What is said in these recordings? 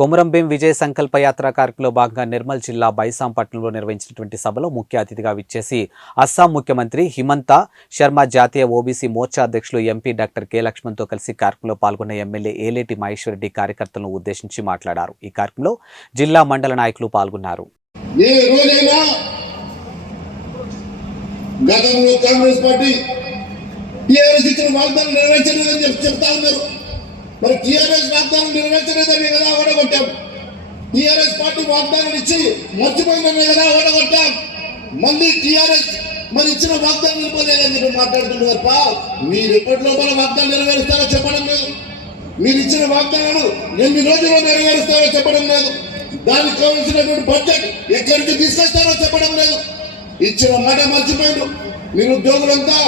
కొమురంభీం విజయ సంకల్ప యాత్ర కార్యక్రమంలో భాగంగా నిర్మల్ జిల్లా బైసాంపట్నంలో నిర్వహించినటువంటి సభలో ముఖ్య అతిథిగా విచ్చేసి అస్సాం ముఖ్యమంత్రి హిమంత శర్మ జాతీయ ఓబీసీ మోర్చా అధ్యక్షులు ఎంపీ డాక్టర్ కె లక్ష్మణ్తో కలిసి కార్యక్రమంలో పాల్గొన్న ఎమ్మెల్యే ఏలేటి మహేశ్వరరెడ్డి కార్యకర్తలను ఉద్దేశించి మాట్లాడారు. ఈ కార్యక్రమంలో జిల్లా మండల నాయకులు పాల్గొన్నారు. గతంలో కాంగ్రెస్ పార్టీ టీఆర్ఎస్ ఇచ్చిన వాగ్దానం నెరవేర్చలేదని చెప్తా ఉన్నారు. మరి టీఆర్ఎస్ వాగ్దానం నెరవేర్చలేదని కదా ఓడగొట్టాం. టీఆర్ఎస్ పార్టీ వాగ్దానం ఇచ్చి మర్చిపోయిందని కదా ఓడగొట్టాం. మళ్ళీ టీఆర్ఎస్ మరి ఇచ్చిన వాగ్దానం నిలబడలేదని చెప్పి మాట్లాడుతున్నారు తప్ప మీరు ఎప్పటి లోపల వాగ్దానం నెరవేరుస్తారో చెప్పడం లేదు. మీరు ఇచ్చిన వాగ్దానాలు ఎన్ని రోజుల్లో నెరవేరుస్తారో చెప్పడం లేదు. దానికి కావాల్సినటువంటి బడ్జెట్ ఎక్కడి నుంచి తీసుకొస్తారో చెప్పడం లేదు. ఇచ్చిన మాట మర్చిపోయారు. నిరుద్యోగులంతా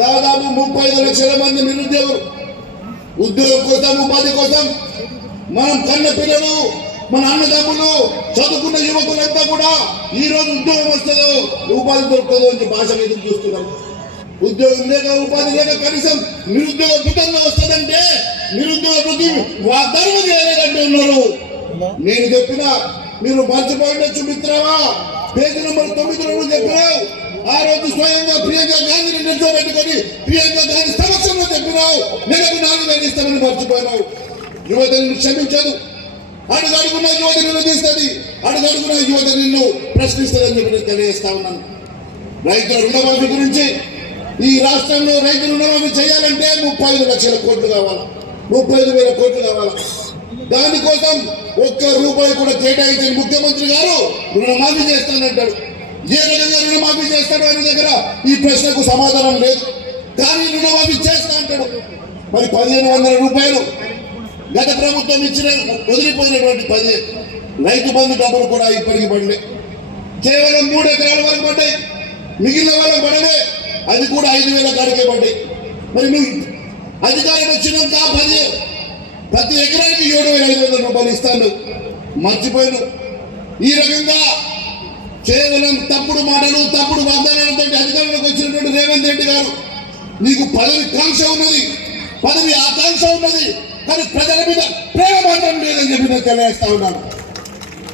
దాదాపు 35 లక్షల మంది నిరుద్యోగులు. ఉద్యోగం కోసం, ఉపాధి కోసం మనం కన్న పిల్లలు, మన అన్నదమ్ములు, చదువుకున్న యువకులంతా కూడా ఈ రోజు ఉద్యోగం వస్తుందో ఉపాధి దొరుకుతుందో అని భాష ఎదురు చూస్తున్నారు. ఉద్యోగం లేక, ఉపాధి లేక కనీసం నిరుద్యోగ వృత్తంగా వస్తుందంటే నిరుద్యోగ వృత్తి వాగ్దానం చేయలేదంటూ ఉన్నారు. నేను చెప్పిన మీరు మర్చిపోయినచ్చు మిత్రమా, పేజీ నెంబర్ 9 చెప్పినావు. ఆ రోజు స్వయంగా ప్రియాంక గాంధీని నిల్చోబెట్టుకొని ప్రియాంక గాంధీ సమక్షంలో చెప్పినావు నెలకు 4,000 ఇస్తామని మర్చిపోయినావు. యువతని క్షమించదు. అడుగడుగున యువత నిలదీస్తుంది, అడుగడుగున యువత నిన్ను ప్రశ్నిస్తుందని చెప్పి నేను తెలియజేస్తా ఉన్నాను. రైతుల రుణమాఫీ గురించి ఈ రాష్ట్రంలో రైతుల రుణమాఫీ చేయాలంటే 35 లక్షల కోట్లు కావాలి, 35,000 కోట్లు కావాలి. దానికోసం ఒక్క రూపాయి కూడా కేటాయించిన ముఖ్యమంత్రి గారు రుణమాఫీ చేస్తానంటాడు. ఏ రకంగా రుణమాఫీ చేస్తాడో ఆయన దగ్గర ఈ ప్రశ్నకు సమాధానం లేదు. కానీ రుణమాఫీ చేస్తా అంటాడు. మరి 1,500 రూపాయలు గత ప్రభుత్వం ఇచ్చిన వదిలిపోయినటువంటి 10 రైతు బంధు డబ్బులు కూడా ఇప్పటికి పడలే. కేవలం 3 ఎకరాల వరకు పడ్డాయి, మిగిలిన వాళ్ళకి పడలే. అది కూడా 5,000 కాడికే పడ్డాయి. మరి నువ్వు అధికారం వచ్చినాక ప్రతి ఎకరానికి 7,500 రూపాయలు ఇస్తాను మర్చిపోయాను. ఈ రకంగా కేవలం తప్పుడు మాటలు, తప్పుడు వాగ్దానాలతో అధికారంలోకి వచ్చినటువంటి రేవంత్ రెడ్డి గారు నీకు పదవి కాంక్ష ఉన్నది, పదవి ఆకాంక్ష ఉన్నది, కానీ ప్రజల మీద ప్రేమ మాత్రం లేదని చెప్పి నేను తెలియజేస్తా ఉన్నాను.